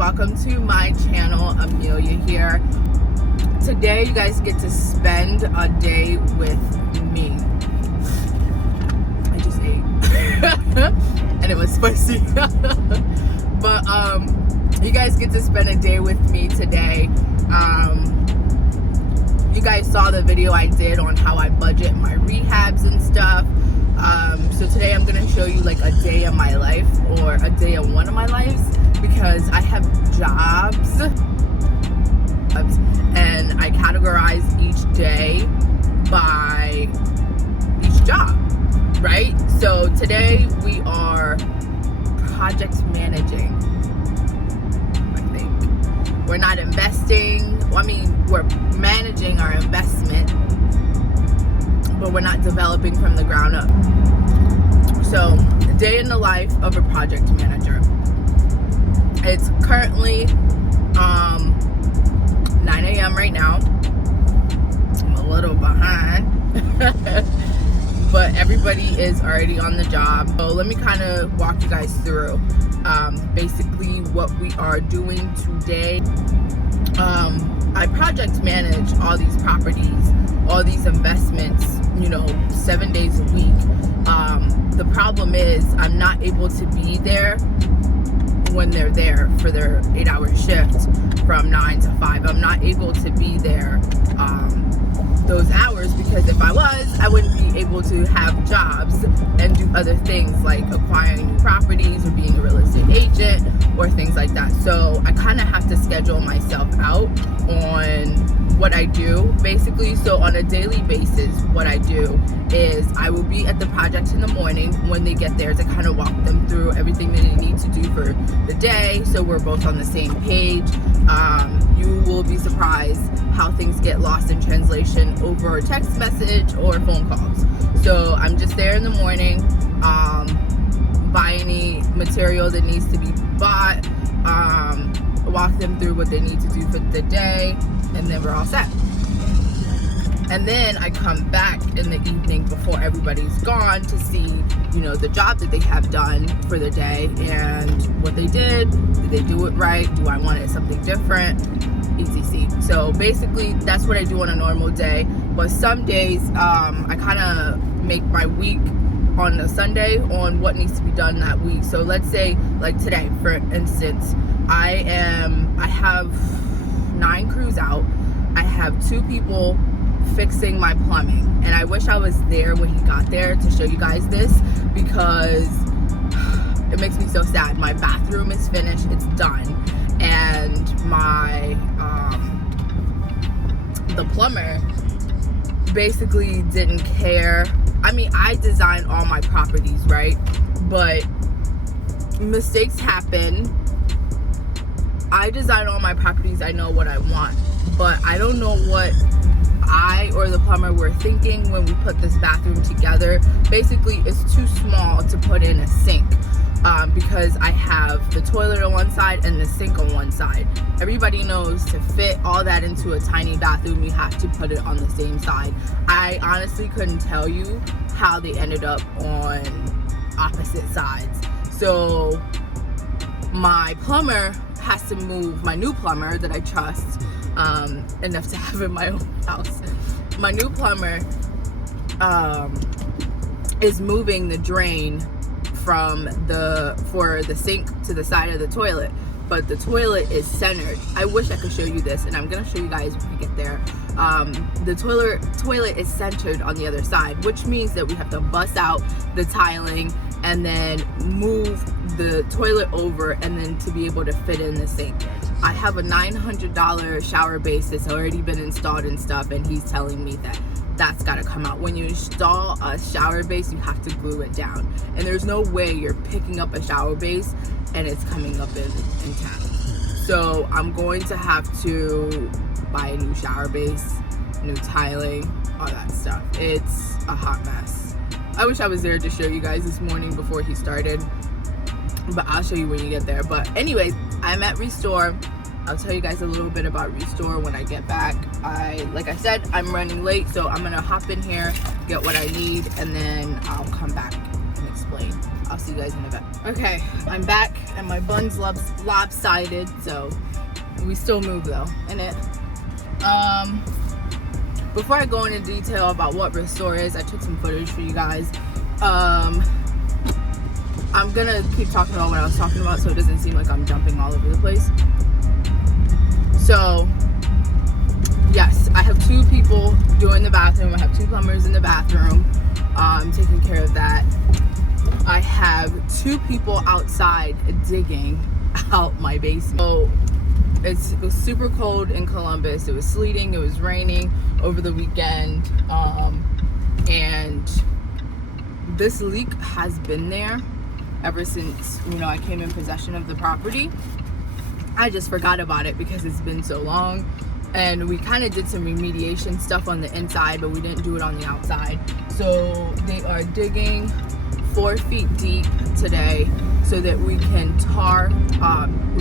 welcome to my channel. Emelia here. Today you guys get to spend a day with me. I just ate and it was spicy. But you guys get to spend a day with me today. You guys saw the video I did on how I budget my rehabs and stuff. So today I'm gonna show you like a day of my life, or a day of one of my lives, because I have jobs and I categorize each day by each job, right? So today we are project managing, I think. We're not investing, we're managing our investment, but we're not developing from the ground up. So, a day in the life of a project manager. It's currently 9 a.m. right now. I'm a little behind, but everybody is already on the job. So let me kind of walk you guys through basically what we are doing today. I project manage all these properties, all these investments, 7 days a week. The problem is I'm not able to be there when they're there for their 8-hour shift from 9 to 5. I'm not able to be there those hours, because if I was, I wouldn't be able to have jobs and do other things like acquiring new properties or being a real estate agent or things like that. So I kind of have to schedule myself out on what I do, basically. So on a daily basis, what I do is I will be at the project in the morning when they get there to kind of walk them through everything that they need to do for the day, so we're both on the same page. You will be surprised how things get lost in translation over a text message or phone calls. So I'm just there in the morning, buy any material that needs to be bought, walk them through what they need to do for the day, and then we're all set. And then I come back in the evening before everybody's gone to see, the job that they have done for the day and what they did. Did they do it right? Do I want it something different? etc. So basically that's what I do on a normal day. But some days I kind of make my week on a Sunday on what needs to be done that week. So let's say like today, for instance, I have 9 crews out. I have 2 people fixing my plumbing, and I wish I was there when he got there to show you guys this, because it makes me so sad. My bathroom is finished, it's done, and my the plumber basically didn't care. I design all my properties, right? But mistakes happen. I design all my properties, I know what I want, but I don't know what I or the plumber were thinking when we put this bathroom together. Basically, it's too small to put in a sink, because I have the toilet on one side and the sink on one side. Everybody knows to fit all that into a tiny bathroom, you have to put it on the same side. I honestly couldn't tell you how they ended up on opposite sides. So my plumber has to move, my new plumber that I trust enough to have in my own house. My new plumber is moving the drain for the sink to the side of the toilet, but the toilet is centered. I wish I could show you this, and I'm gonna show you guys when we get there. The toilet is centered on the other side, which means that we have to bust out the tiling and then move the toilet over, and then to be able to fit in the sink. I have a $900 shower base that's already been installed and stuff, and he's telling me that that's got to come out. When you install a shower base, you have to glue it down, and there's no way you're picking up a shower base and it's coming up intact. So I'm going to have to buy a new shower base, new tiling, all that stuff. It's a hot mess. I wish I was there to show you guys this morning before he started, but I'll show you when you get there. But anyways, I'm at Restore. I'll tell you guys a little bit about Restore when I get back. Like I said, I'm running late, so I'm gonna hop in here, get what I need, and then I'll come back and explain. I'll see you guys in a bit. Okay, I'm back and my bun's lopsided, so we still move though, innit? Before I go into detail about what Restore is, I took some footage for you guys. I'm gonna keep talking about what I was talking about so it doesn't seem like I'm jumping all over the place. So, yes, I have 2 people doing the bathroom. I have 2 plumbers in the bathroom. I'm taking care of that. I have 2 people outside digging out my basement. So, it was super cold in Columbus. It was sleeting, it was raining over the weekend, and this leak has been there ever since, you know, I came in possession of the property. I just forgot about it because it's been so long, and we kind of did some remediation stuff on the inside, but we didn't do it on the outside. So they are digging 4 feet deep today so that we can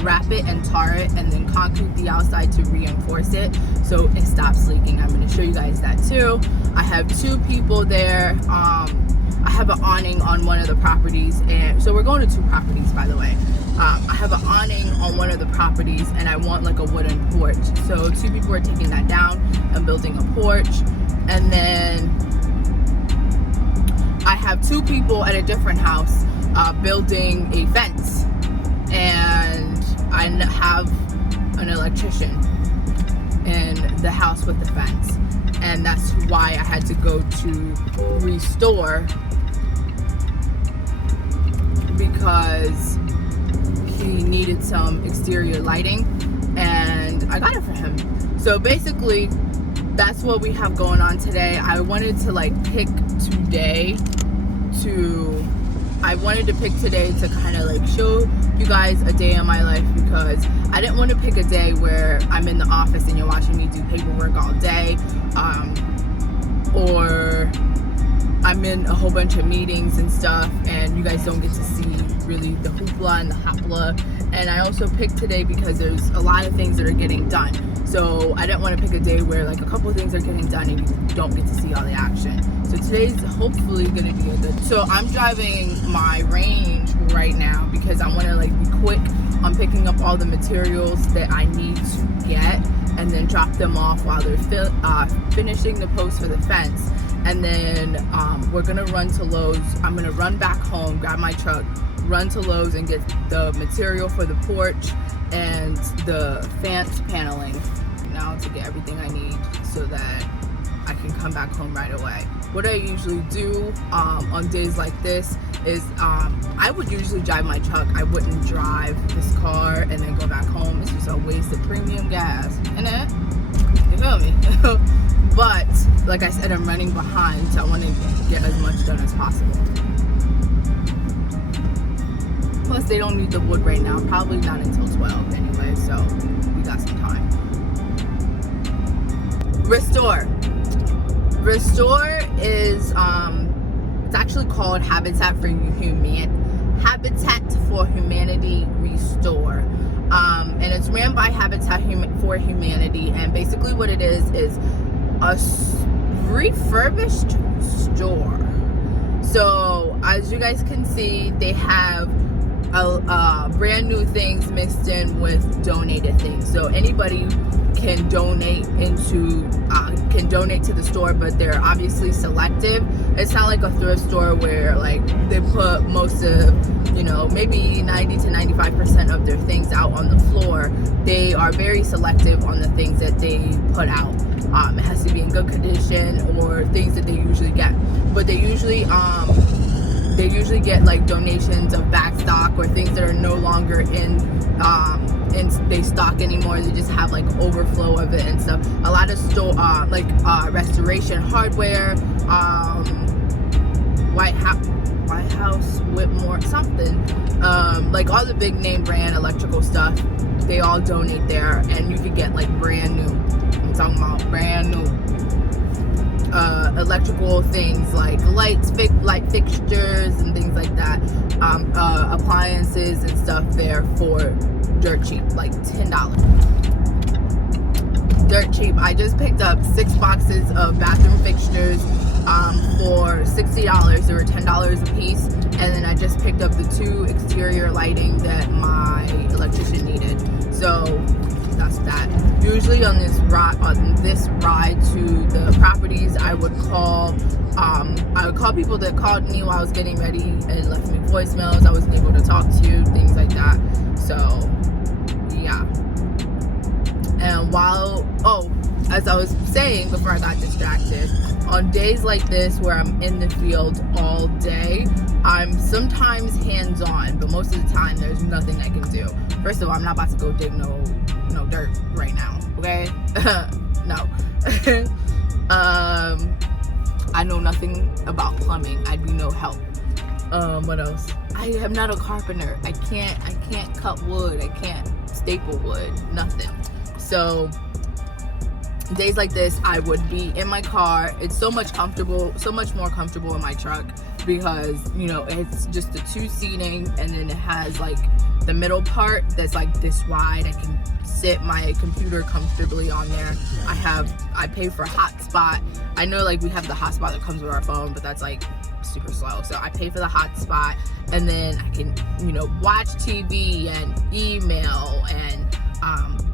wrap it and tar it, and then concrete the outside to reinforce it so it stops leaking. I'm going to show you guys that too. I have 2 people there. I have an awning on one of the properties, and so we're going to 2 properties, by the way. I have an awning on one of the properties, and I want like a wooden porch. So 2 people are taking that down and building a porch, and then I have 2 people at a different house building a fence, and I have an electrician in the house with the fence, and that's why I had to go to Restore, because he needed some exterior lighting and I got it for him. So basically that's what we have going on today. I wanted to pick today to kind of like show you guys a day in my life, because I didn't want to pick a day where I'm in the office and you're watching me do paperwork all day, or I'm in a whole bunch of meetings and stuff and you guys don't get to see really the hoopla and the hopla. And I also picked today because there's a lot of things that are getting done. So I didn't want to pick a day where like a couple of things are getting done and you don't get to see all the action. So today's hopefully going to be a good. So I'm driving my Range right now because I want to like be quick on picking up all the materials that I need to get and then drop them off while they're finishing the post for the fence. And then we're gonna run to Lowe's. I'm gonna run back home, grab my truck, run to Lowe's and get the material for the porch and the fence paneling now to get everything I need so that I can come back home right away. What I usually do on days like this is I would usually drive my truck. I wouldn't drive this car and then go back home. It's just a waste of premium gas, innit? You feel me? But like I said, I'm running behind, so I want to get as much done as possible. Plus, they don't need the wood right now. Probably not until 12 anyway, so we got some time. Restore. Restore is it's actually called Habitat for Humanity Restore. And it's ran by Habitat for Humanity, and basically what it is a refurbished store. So as you guys can see, they have brand new things mixed in with donated things. So anybody can donate to the store, but they're obviously selective. It's not like a thrift store where like they put most of, maybe 90 to 95% of their things out on the floor. They are very selective on the things that they put out. It has to be in good condition or things that they usually get. But they usually get like donations of back stock or things that are no longer in they stock anymore. They just have like overflow of it and stuff. A lot of restoration hardware, White House, Whitmore, something, like all the big name brand electrical stuff, they all donate there, and you could get like brand new. I'm talking about brand new electrical things like lights, light fixtures and things like that, appliances and stuff there for dirt cheap, like $10. dirt cheap. I just picked up 6 boxes of bathroom fixtures for $60. They were $10 a piece, and then I just picked up the 2 exterior lighting that my electrician needed. So that's that. Usually on this ride to the properties, I would call people that called me while I was getting ready and left me voicemails I wasn't able to talk to, things like that. So yeah. And as I was saying before I got distracted, on days like this where I'm in the field all day, I'm sometimes hands-on, but most of the time there's nothing I can do. First of all, I'm not about to go dig no dirt right now, okay? No. I know nothing about plumbing. I'd be no help. What else? I am not a carpenter. I can't cut wood. I can't staple wood. Nothing. So days like this, I would be in my car. It's so much more comfortable in my truck because, you know, it's just the 2 seating, and then it has like the middle part that's like this wide. I can sit my computer comfortably on there. I pay for hotspot. I know like we have the hotspot that comes with our phone, but that's like super slow. So I pay for the hotspot, and then I can, you know, watch TV and email and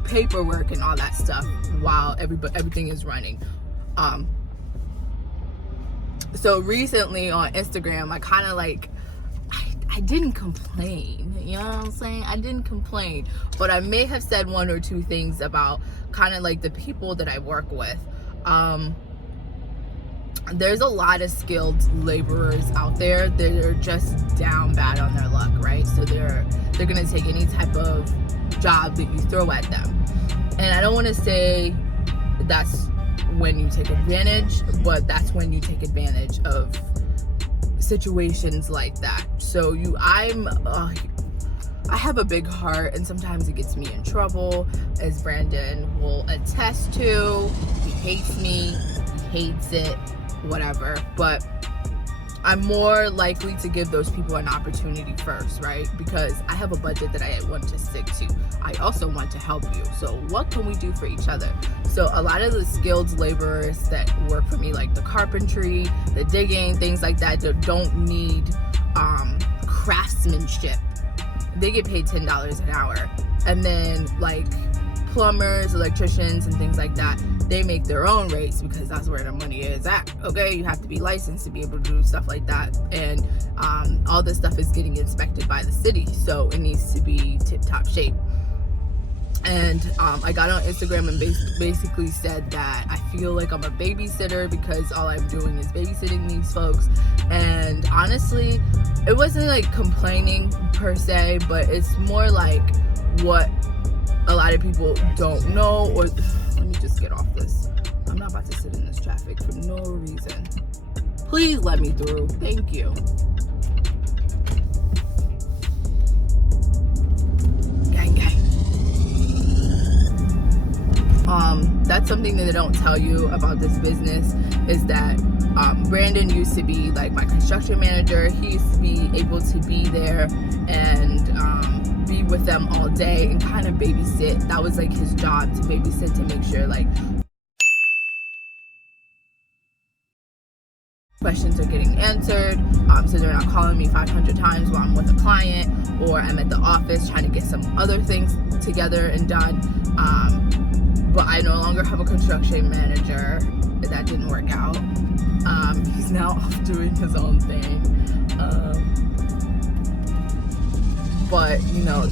paperwork and all that stuff while everything is running. So recently on Instagram, I kind of like I didn't complain, you know what I'm saying? I didn't complain, but I may have said 1 or 2 things about kind of like the people that I work with. There's a lot of skilled laborers out there that are just down bad on their luck, right? So they're gonna take any type of job that you throw at them. And I don't want to say that's when you take advantage, but that's when you take advantage of situations like that. So I have a big heart, and sometimes it gets me in trouble, as Brandon will attest to. He hates me, he hates it, whatever. But I'm more likely to give those people an opportunity first, right? Because I have a budget that I want to stick to. I also want to help you. So what can we do for each other? So a lot of the skilled laborers that work for me, like the carpentry, the digging, things like that don't need craftsmanship. They get paid $10 an hour. And then like plumbers, electricians, and things like that, they make their own rates because that's where the money is at. Okay, you have to be licensed to be able to do stuff like that, and all this stuff is getting inspected by the city, so it needs to be tip-top shape. And I got on Instagram and basically said that I feel like I'm a babysitter because all I'm doing is babysitting these folks. And honestly, it wasn't like complaining per se, but it's more like what a lot of people don't know. Or let me just get off this. I'm not about to sit in this traffic for no reason. Please let me through. Thank you. Gang, gang. That's something that they don't tell you about this business, is that Brandon used to be like my construction manager. He used to be able to be there and be with them all day and kind of babysit. That was like his job, to babysit, to make sure like questions are getting answered, so they're not calling me 500 times while I'm with a client, or I'm at the office trying to get some other things together and done. But I no longer have a construction manager. That didn't work out. He's now off doing his own thing. But you know,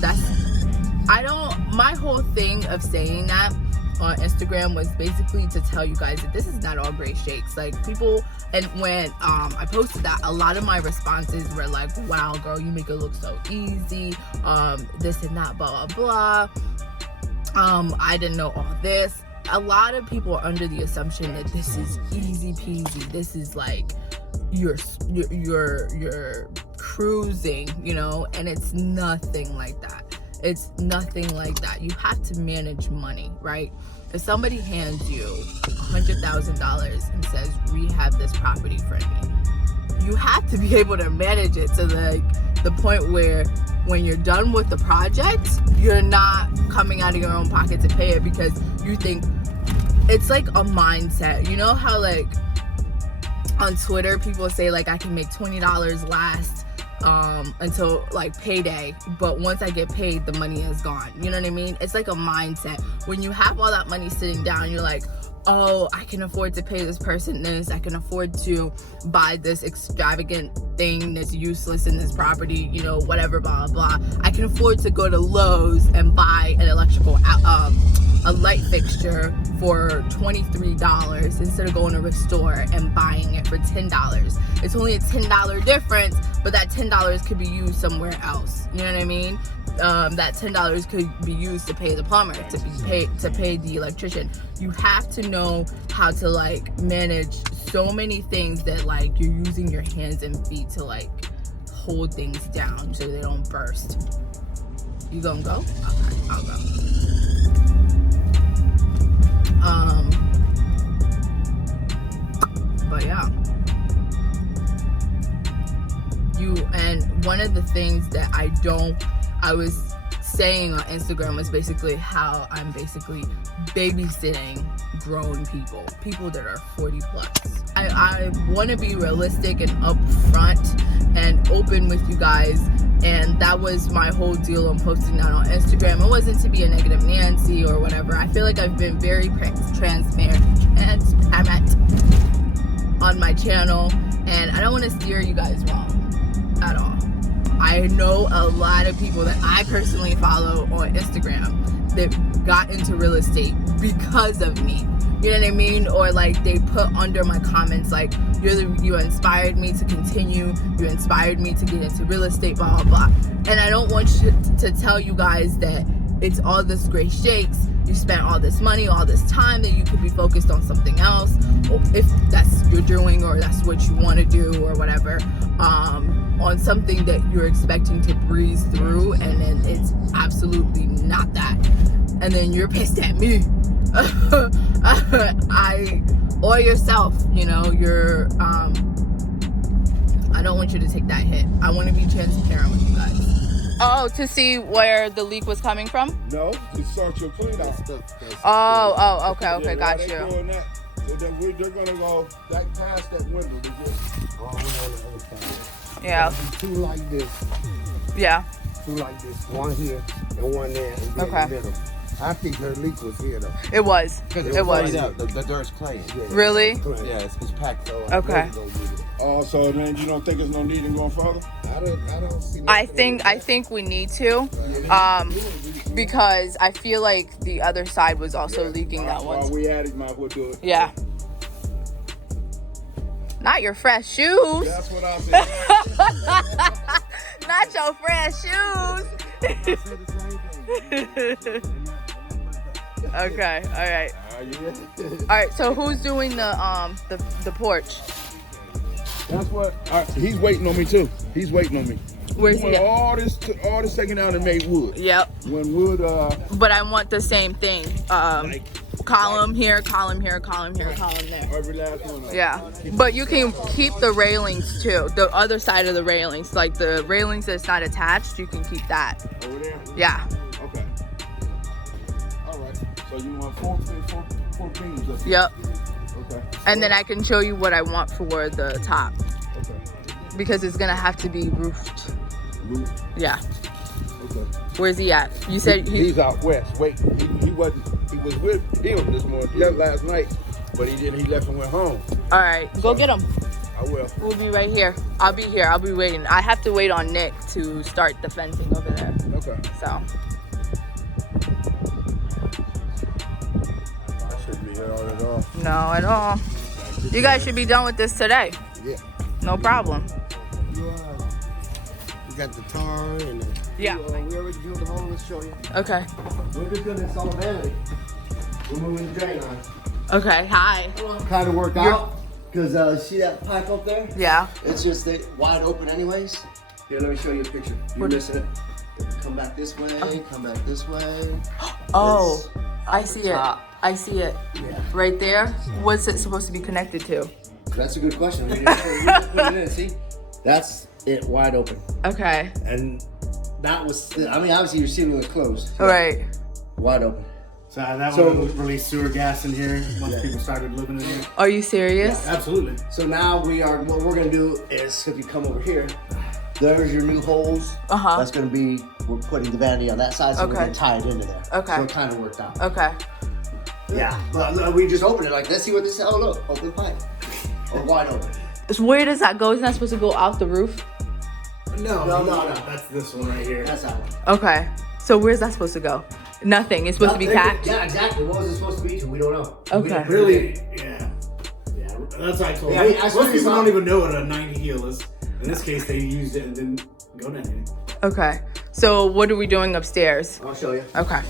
my whole thing of saying that on Instagram was basically to tell you guys that this is not all great shakes. Like people, and when I posted that, a lot of my responses were like, wow girl, you make it look so easy, this and that, blah blah blah. I didn't know all this. A lot of people are under the assumption that this is easy peasy. This is like you're cruising, you know, and it's nothing like that. It's nothing like that. You have to manage money, right? If somebody hands you $100,000 and says, rehab this property for me, you have to be able to manage it to the point where when you're done with the project, you're not coming out of your own pocket to pay it because you think it's like a mindset. You know how like on Twitter people say like I can make $20 last until like payday, but once I get paid the money is gone. You know what I mean? It's like a mindset. When you have all that money sitting down, you're like, oh, I can afford to pay this person this, I can afford to buy this extravagant thing that's useless in this property, you know, whatever, blah blah blah. I can afford to go to Lowe's and buy an electrical a light fixture for $23 instead of going to a store and buying it for $10. It's only a $10 difference, but that $10 could be used somewhere else. You know what I mean? That $10 could be used to pay the plumber, to pay the electrician. You have to know how to like manage so many things that like you're using your hands and feet to like hold things down so they don't burst. You gonna go? Okay, I'll go. But yeah, and one of the things that I was saying on Instagram was basically how I'm basically babysitting grown people that are 40 plus. I want to be realistic and upfront and open with you guys, and that was my whole deal on posting that on Instagram. It wasn't to be a negative Nancy or whatever. I feel like I've been very transparent on my channel, and I don't want to steer you guys wrong at all. I know a lot of people that I personally follow on Instagram that got into real estate because of me. You know what I mean? Or like they put under my comments like, you inspired me to continue, you inspired me to get into real estate, blah blah blah. And I don't want to tell you guys that it's all this great shakes. You spent all this money, all this time that you could be focused on something else, or if that's you're doing or that's what you want to do or whatever, on something that you're expecting to breeze through, and then it's absolutely not that. And then you're pissed at me. Or yourself, you know, I don't want you to take that hit. I want to be transparent with you guys. Oh, to see where the leak was coming from? No, to start your clean out. Okay, got you. They're gonna go back past that window to get all the way on the other side. Yeah. Two like this. Yeah. Two like this. One here and one there. And then in the middle. I think her leak was here though. It was. It was. The dirt's clay. Yeah, really? Yeah, it's packed. So okay. So then you don't think there's no need in going further? I don't see. I think we need to, because I feel like the other side was also leaking that one. While we at it, might as well do it. Yeah. Not your fresh shoes. That's what I said. Not your fresh shoes. I said the same thing. Okay. All right. All right. So who's doing the porch? That's what. He's waiting on me too. He's waiting on me. Where's he? All this taken out and made wood. Yep. When wood. But I want the same thing. Column here, column here, column here, column there. Every last one. Yeah. But you can keep the railings too. The other side of the railings, like the railings that's not attached, you can keep that. Over there. Yeah. Okay. All right. So you want four beams up here? Yep. Okay. And then I can show you what I want for the top. Okay. Because it's gonna have to be roofed. Roofed? Yeah. Okay. Where's he at? You said he's out west. Wait, he was with him this morning, last night, but he didn't. He left and went home. All right, go get him. I will. We'll be right here. I'll be here. I'll be waiting. I have to wait on Nick to start the fencing over there. Okay. So. I shouldn't be here all at all. No, at all. You guys should be done with this today. Yeah. No problem. You got the tar and the... Yeah. We already drilled the hole. Let's show you. Okay. We're just doing this on vanity. We're moving the drain on. Okay, hi. Kind of work out because see that pipe up there? Yeah. It's just wide open anyways. Here, let me show you a picture. You're missing it. Come back this way, come back this way. Oh, I see it. I see it. Yeah. Right there. What's it supposed to be connected to? That's a good question. We just put it in, see? That's it, wide open. Okay. And that was, I mean, obviously your ceiling was closed. All right. Wide open. So that one released sewer gas in here once people started living in here. Are you serious? Absolutely. So now what we're gonna do is, if you come over here, there's your new holes. That's gonna be, we're putting the vanity on that side, so we're gonna tie it into there. Okay. So it kind of worked out. Okay. Yeah, but we just open it like, let's see what this, oh look, open pipe. Or wide open. So where does that go? Isn't that supposed to go out the roof? No. That's this one right here. That's that one. Okay. So where's that supposed to go? Nothing. It's supposed to be packed? Yeah, exactly. What was it supposed to be to? We don't know. Okay. Really? Yeah. That's what I told Yeah, you. I Most people don't even know what a 90 heel is. In this case, they used it and didn't go to anything. Okay. So what are we doing upstairs? I'll show you. Okay.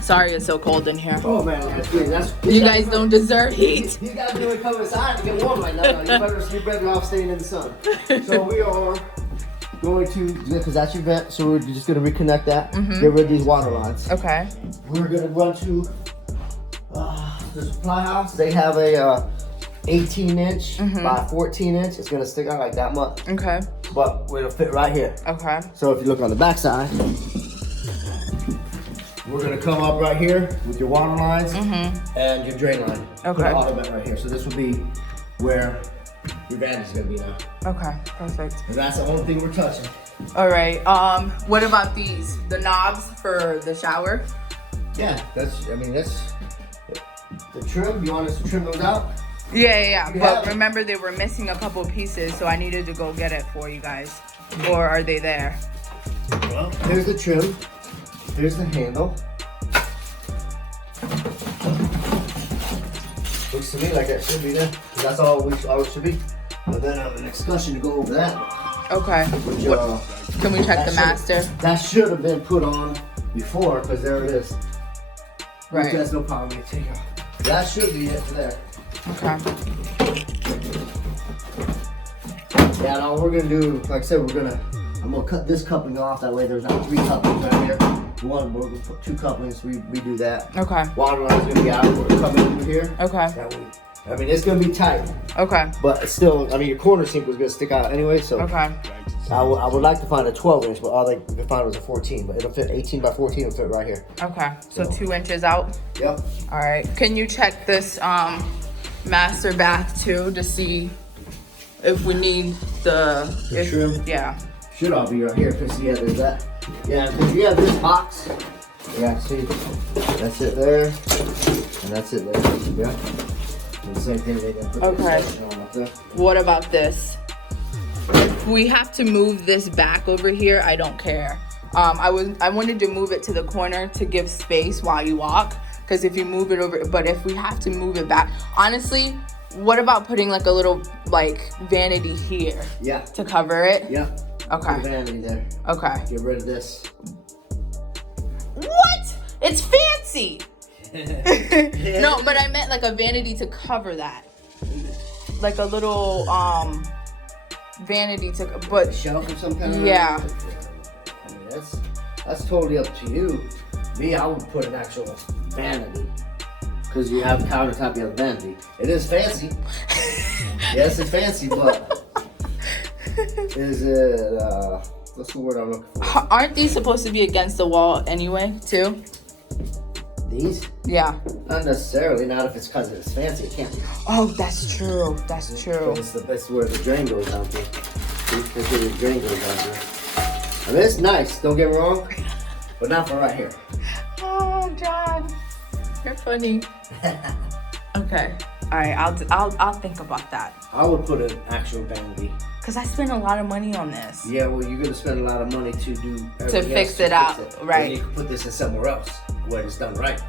Sorry it's so cold in here. Oh man, that's You guys don't deserve heat. You guys really come inside to get warm right now. You better off staying in the sun. So we are going to, because that's your vent, so we're just going to reconnect that. Get rid of these water lines. Okay. We're going to run to the supply house. They have a 18-inch by 14-inch. It's going to stick out like that much. Okay. But it'll fit right here. Okay. So if you look on the back side, we're gonna come up right here with your water lines and your drain line. Okay. Put an auto vent right here. So this will be where your vanity's gonna be now. Okay. Perfect. And that's the only thing we're touching. All right. What about these? The knobs for the shower? Yeah, that's the trim. You want us to trim those out? Yeah. But remember, they were missing a couple pieces, so I needed to go get it for you guys. Or are they there? Well, here's the trim. Here's the handle. Looks to me like that should be there. That's all it should be. But then on the next discussion to go over that. Okay. Which, Can we check the master? That should have been put on before, because there it is. Right. That's no problem. You take it off. That should be it there. Okay. Yeah, and all we're gonna do, like I said, I'm gonna cut this coupling off. That way there's not 3 couplings right here. We're gonna put 2 couplings. We do that. Okay. Water line's gonna be out. We're gonna come in through here. Okay. That way, I mean, it's gonna be tight. Okay. But it's still, I mean, your corner sink was gonna stick out anyway. So Okay. I would like to find a 12-inch, but all they could find was a 14. But it'll fit 18 by 14. It'll fit right here. Okay. So 2 inches out. Yep. All right. Can you check this master bath too to see if we need the trim? Yeah. Should all be right here, because yeah, there's that. Yeah, because you have this box. Yeah, see, that's it there, and that's it there. Yeah. And the same thing, they can put Okay. the section on up there. What about this? If we have to move this back over here, I don't care. I wanted to move it to the corner to give space while you walk, because if you move it over, but if we have to move it back, honestly, what about putting like a little like vanity here? Yeah. To cover it? Yeah. Okay. Put a vanity there. Okay. Get rid of this. What? It's fancy. No, but I meant like a vanity to cover that. Like a little vanity to, but A shelf or some kind. yeah. I mean, that's totally up to you. Me, I would put an actual vanity. Because you have the countertop, you have vanity. It is fancy. Yes, it's fancy, but is it, what's the word I'm looking for? Aren't these supposed to be against the wall anyway, too? These? Yeah. Not necessarily, not if it's because it's fancy, it can't be. Oh, that's true. That's true. That's where the drain goes down to. That's where the drain goes down to. I mean, it's nice, don't get me wrong, but not for right here. Oh, John, you're funny. Okay. All right. I'll think about that. I would put an actual vanity. Cause I spent a lot of money on this. Yeah, well, you're gonna spend a lot of money to do To fix it out, right? And you can put this in somewhere else where it's done right.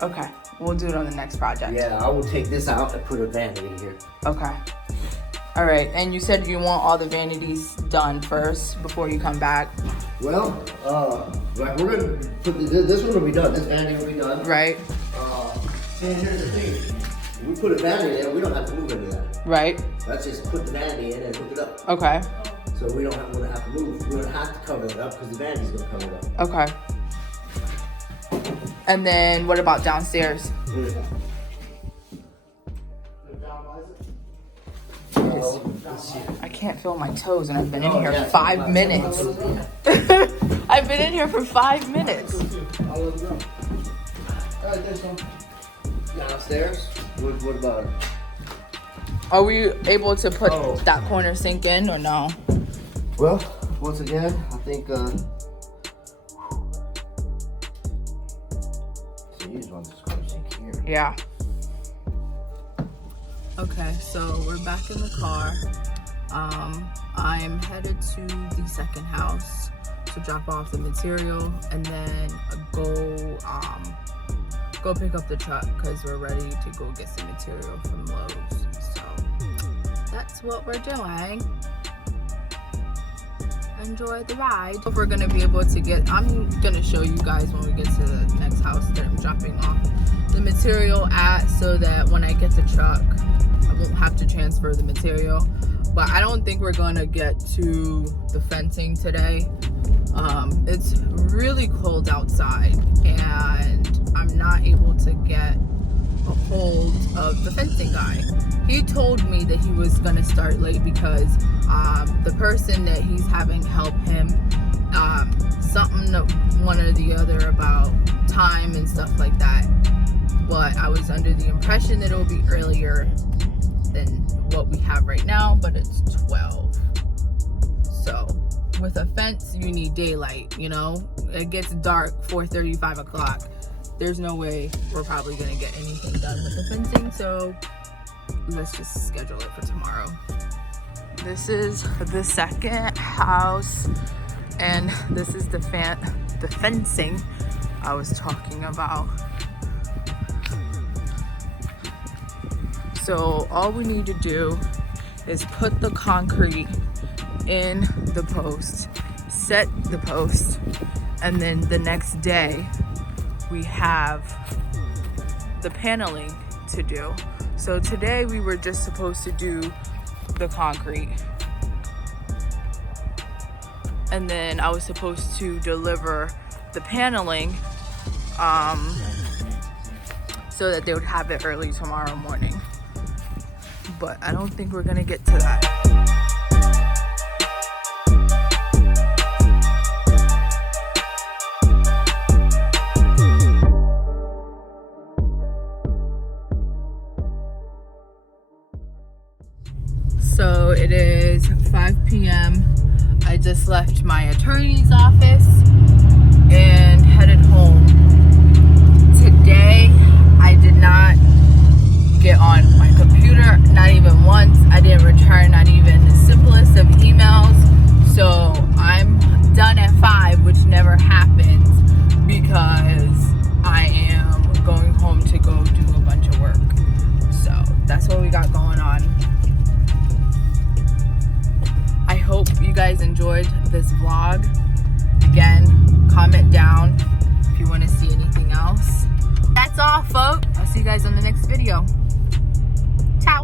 Okay. We'll do it on the next project. Yeah, I will take this out and put a vanity here. Okay. All right. And you said you want all the vanities done first before you come back, Well, like we're gonna put this one will be done. This vanity will be done. right? See, here's the thing. We put a vanity there. We don't have to move any of that. Right. Let's just put the vanity in and hook it up. Okay. So we don't have to move. We don't have to cover it up because the vanity's gonna cover it up. Okay. And then what about downstairs? I can't feel my toes, and I've been in here 5 minutes. I've been in here for 5 minutes. Alright, there's one. Downstairs? What about it? Are we able to put Oh. that corner sink in or no? Well, once again, I think, so you just want this corner sink here. Yeah. Okay, so we're back in the car. I'm headed to the second house to drop off the material and then go pick up the truck because we're ready to go get some material from Lowe's. So that's what we're doing. Enjoy the ride. If we're gonna be able to get, I'm gonna show you guys when we get to the next house that I'm dropping off the material at, so that when I get the truck I won't have to transfer the material. But I don't think we're gonna get to the fencing today. It's really cold outside and I'm not able to get a hold of the fencing guy. He told me that he was gonna start late because the person that he's having help him, something one or the other about time and stuff like that. But I was under the impression that it will be earlier than what we have right now, but it's 12. So with a fence, you need daylight, you know? It gets dark 4:30, 5 o'clock. There's no way we're probably gonna get anything done with the fencing, so let's just schedule it for tomorrow. This is the second house, and this is the fencing I was talking about. So all we need to do is put the concrete in the post, set the post, and then the next day we have the paneling to do. So today we were just supposed to do the concrete, and then I was supposed to deliver the paneling so that they would have it early tomorrow morning. But I don't think we're gonna get to that. So it is 5 p.m. I just left my attorney's office and headed home. Today, I did not get on my computer, not even once. I didn't return not even the simplest of emails. So I'm done at 5, which never happens because I am going home to go do a bunch of work. So that's what we got going on. I hope you guys enjoyed this vlog. Again, comment down if you want to see anything else. That's all, folks. I'll see you guys on the next video. Ciao.